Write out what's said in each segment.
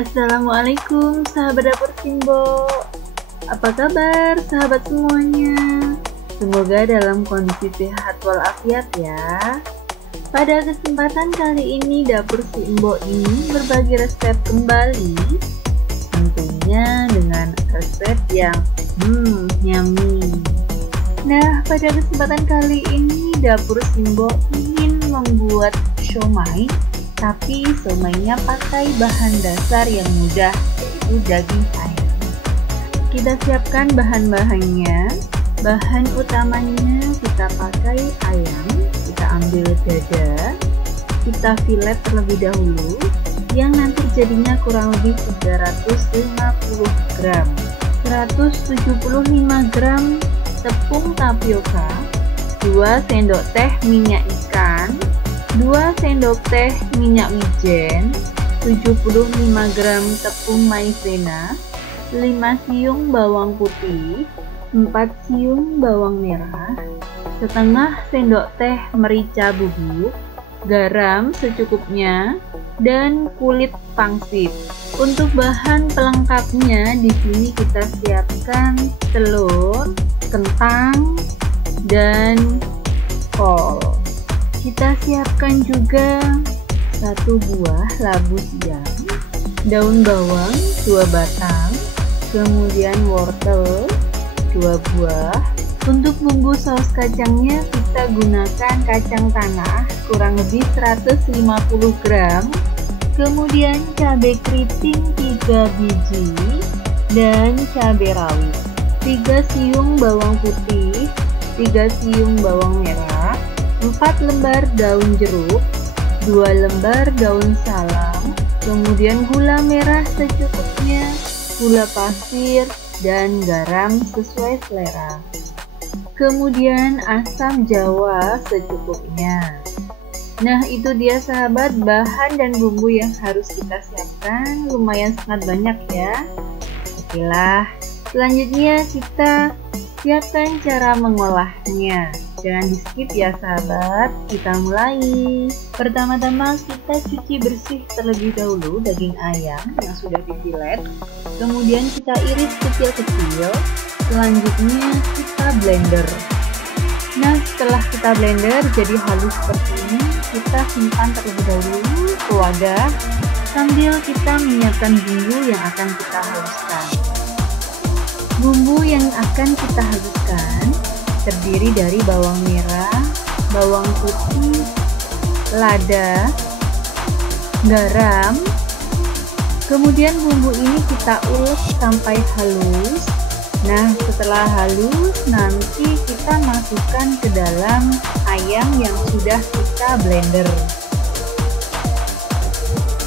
Assalamualaikum sahabat dapur Simbo. Apa kabar sahabat semuanya? Semoga dalam kondisi sehat walafiat ya. Pada kesempatan kali ini dapur Simbo ini berbagi resep kembali, tentunya dengan resep yang yummy. Nah, pada kesempatan kali ini dapur Simbo ingin membuat siomay, tapi siomay-nya pakai bahan dasar yang mudah, yaitu daging ayam. Kita siapkan bahan-bahannya. Bahan utamanya kita pakai ayam, kita ambil dada, kita filet terlebih dahulu, yang nanti jadinya kurang lebih 350 gram. 175 gram tepung tapioka, 2 sendok teh minyak ikan, 2 sendok teh minyak wijen, 75 gram tepung maizena, 5 siung bawang putih, 4 siung bawang merah, setengah sendok teh merica bubuk, garam secukupnya, dan kulit pangsit. Untuk bahan pelengkapnya di sini kita siapkan telur, kentang, dan kol. Kita siapkan juga 1 buah labu siam, daun bawang 2 batang, kemudian wortel 2 buah. Untuk bumbu saus kacangnya kita gunakan kacang tanah kurang lebih 150 gram, kemudian cabai keriting 3 biji, dan cabai rawit, 3 siung bawang putih, 3 siung bawang merah, 4 lembar daun jeruk, 2 lembar daun salam, kemudian gula merah secukupnya, gula pasir, dan garam sesuai selera. Kemudian asam jawa secukupnya. Nah, itu dia sahabat bahan dan bumbu yang harus kita siapkan, lumayan sangat banyak ya. Oke lah, selanjutnya kita siapkan cara mengolahnya. Jangan di skip ya sahabat, kita mulai. Pertama-tama kita cuci bersih terlebih dahulu daging ayam yang sudah difilet, kemudian kita iris kecil-kecil. Selanjutnya kita blender. Nah, setelah kita blender jadi halus seperti ini, kita simpan terlebih dahulu ke wadah sambil kita menyiapkan bumbu yang akan kita haluskan. Bumbu yang akan kita haluskan terdiri dari bawang merah, bawang putih, lada, garam. Kemudian bumbu ini kita ulek sampai halus. Nah, setelah halus nanti kita masukkan ke dalam ayam yang sudah kita blender.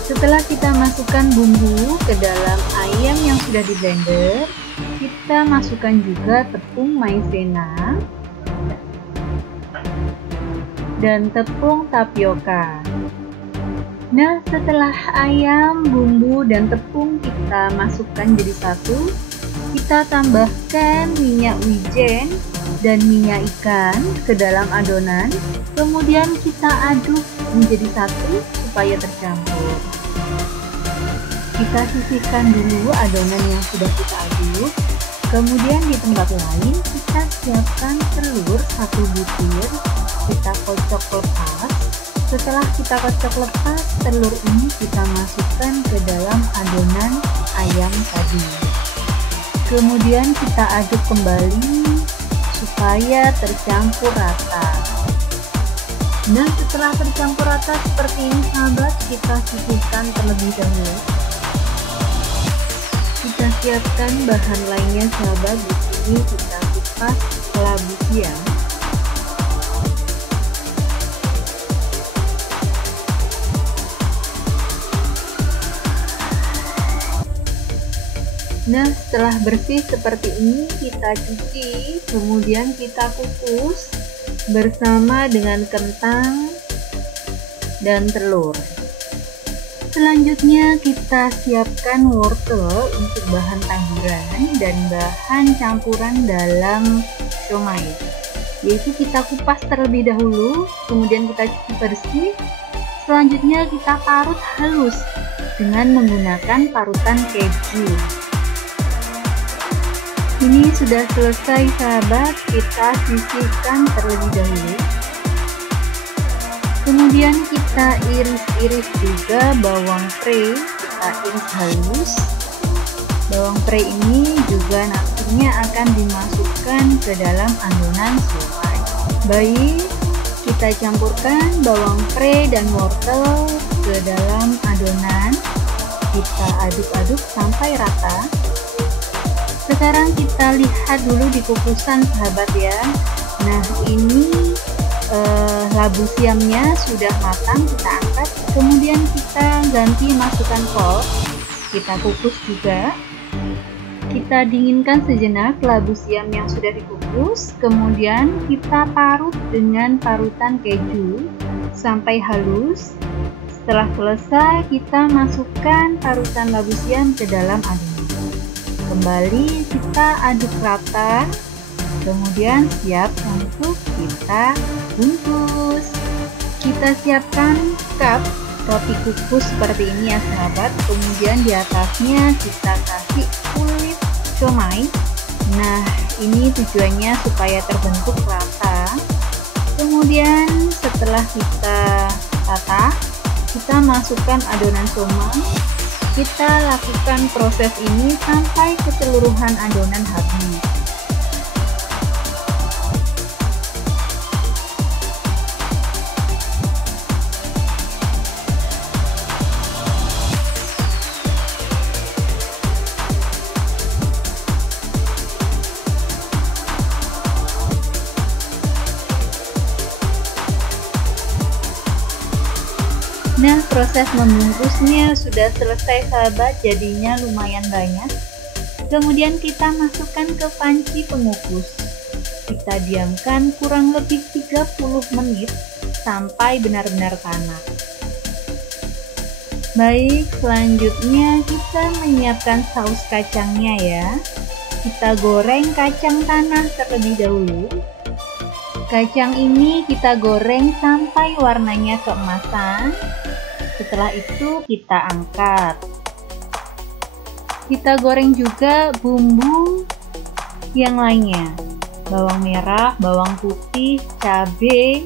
Setelah kita masukkan bumbu ke dalam ayam yang sudah di blender, kita masukkan juga tepung maizena dan tepung tapioka. Nah, setelah ayam, bumbu, dan tepung kita masukkan jadi satu, kita tambahkan minyak wijen dan minyak ikan ke dalam adonan, kemudian kita aduk menjadi satu supaya tercampur. Kita sisihkan dulu adonan yang sudah kita aduk. Kemudian di tempat lain kita siapkan telur 1 butir, kita kocok lepas. Setelah kita kocok lepas, telur ini kita masukkan ke dalam adonan ayam tadi. Kemudian kita aduk kembali supaya tercampur rata. Dan setelah tercampur rata seperti ini sahabat, kita sisihkan terlebih dahulu. Kita siapkan bahan lainnya sahabat. Di sini kita kupas labu siam. Nah, setelah bersih seperti ini kita cuci, kemudian kita kukus bersama dengan kentang dan telur. Selanjutnya kita siapkan wortel untuk bahan taburan dan bahan campuran dalam siomay, yaitu kita kupas terlebih dahulu, kemudian kita cuci bersih, selanjutnya kita parut halus dengan menggunakan parutan keju. Ini sudah selesai sahabat, kita sisihkan terlebih dahulu. Kemudian kita iris-iris juga bawang pre, kita iris halus. Bawang pre ini juga nantinya akan dimasukkan ke dalam adonan siomay. Baik, kita campurkan bawang pre dan wortel ke dalam adonan. Kita aduk-aduk sampai rata. Sekarang kita lihat dulu di kukusan sahabat ya. Nah, ini labu siamnya sudah matang, kita angkat. Kemudian kita ganti masukkan kol. Kita kukus juga. Kita dinginkan sejenak labu siam yang sudah dikukus. Kemudian kita parut dengan parutan keju sampai halus. Setelah selesai, kita masukkan parutan labu siam ke dalam adonan. Kembali kita aduk rata, kemudian siap untuk kita bungkus. Kita siapkan cup roti kukus seperti ini ya sahabat. Kemudian di atasnya kita kasih kulit siomay. Nah, ini tujuannya supaya terbentuk rata. Kemudian setelah kita tata, kita masukkan adonan siomay. Kita lakukan proses ini sampai keseluruhan adonan habis. Nah, proses membungkusnya sudah selesai sahabat, jadinya lumayan banyak. Kemudian kita masukkan ke panci pengukus. Kita diamkan kurang lebih 30 menit sampai benar-benar panas. Baik, selanjutnya kita menyiapkan saus kacangnya ya. Kita goreng kacang tanah terlebih dahulu. Kacang ini kita goreng sampai warnanya keemasan. Setelah itu kita angkat. Kita goreng juga bumbu yang lainnya. Bawang merah, bawang putih, cabai.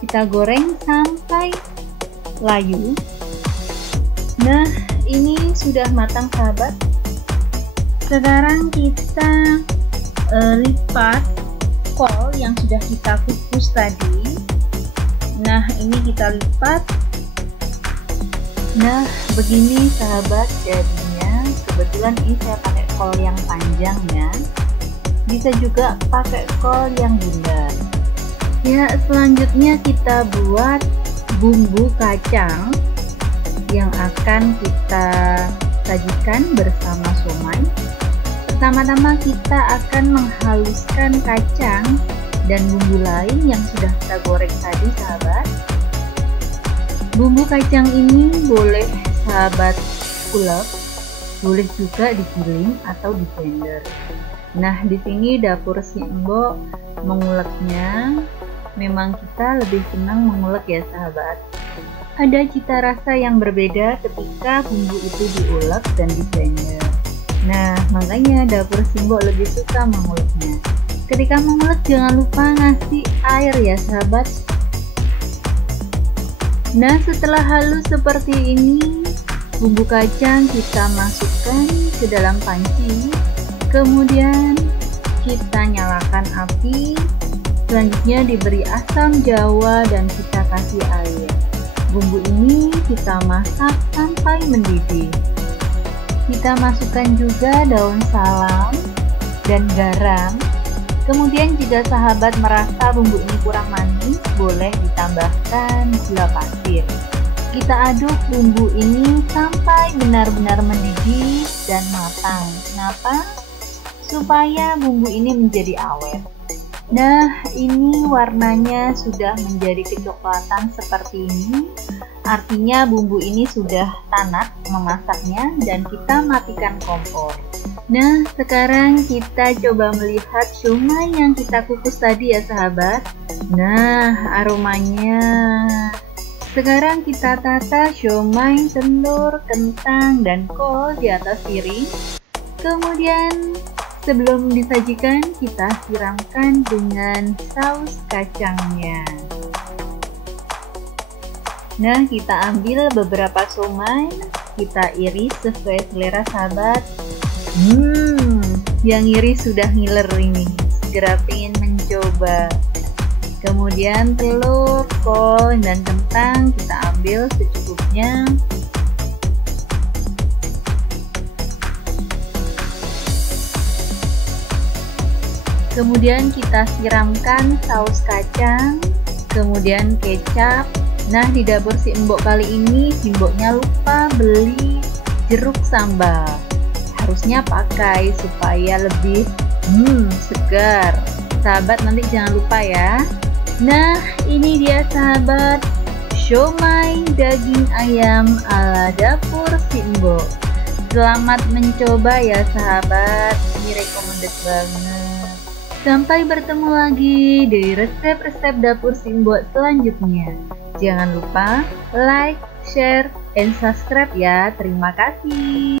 Kita goreng sampai layu. Nah, ini sudah matang sahabat. Sekarang kita lipat kol yang sudah kita kukus tadi. Nah, ini kita lipat. Nah, begini sahabat jadinya. Kebetulan ini saya pakai kol yang panjang ya. Bisa juga pakai kol yang bundar. Ya, selanjutnya kita buat bumbu kacang yang akan kita sajikan bersama siomay. Pertama-tama kita akan menghaluskan kacang dan bumbu lain yang sudah kita goreng tadi sahabat. Bumbu kacang ini boleh sahabat ulek, boleh juga digiling atau di blender. Nah, di sini dapur si Mbok menguleknya. Memang kita lebih senang mengulek ya sahabat. Ada cita rasa yang berbeda ketika bumbu itu diulek dan di blender. Nah, makanya dapur si Mbok lebih suka menguleknya. Ketika mengulek jangan lupa ngasih air ya sahabat. Nah, setelah halus seperti ini, bumbu kacang kita masukkan ke dalam panci. Kemudian kita nyalakan api. Selanjutnya diberi asam jawa dan kita kasih air. Bumbu ini kita masak sampai mendidih. Kita masukkan juga daun salam dan garam. Kemudian jika sahabat merasa bumbu ini kurang manis, boleh ditambahkan gula pasir. Kita aduk bumbu ini sampai benar-benar mendidih dan matang. Kenapa? Supaya bumbu ini menjadi awet. Nah, ini warnanya sudah menjadi kecoklatan seperti ini. Artinya bumbu ini sudah tanak memasaknya dan kita matikan kompor. Nah, sekarang kita coba melihat siomay yang kita kukus tadi ya sahabat. Nah, aromanya Sekarang kita tata siomay, telur, kentang, dan kol di atas piring. Kemudian sebelum disajikan, kita siramkan dengan saus kacangnya. Nah, kita ambil beberapa siomay, kita iris sesuai selera sahabat. Yang iris sudah ngiler ini, segera pengen mencoba. Kemudian telur, kol, dan kentang kita ambil secukupnya. Kemudian kita siramkan saus kacang, kemudian kecap. Nah, di dapur si Mbok kali ini si Mboknya lupa beli jeruk sambal. Harusnya pakai supaya lebih segar. Sahabat nanti jangan lupa ya. Nah, ini dia sahabat, siomay daging ayam ala dapur si Mbok. Selamat mencoba ya sahabat, ini recommended banget. Sampai bertemu lagi di resep-resep dapur si Mbok selanjutnya. Jangan lupa like, share, and subscribe ya. Terima kasih.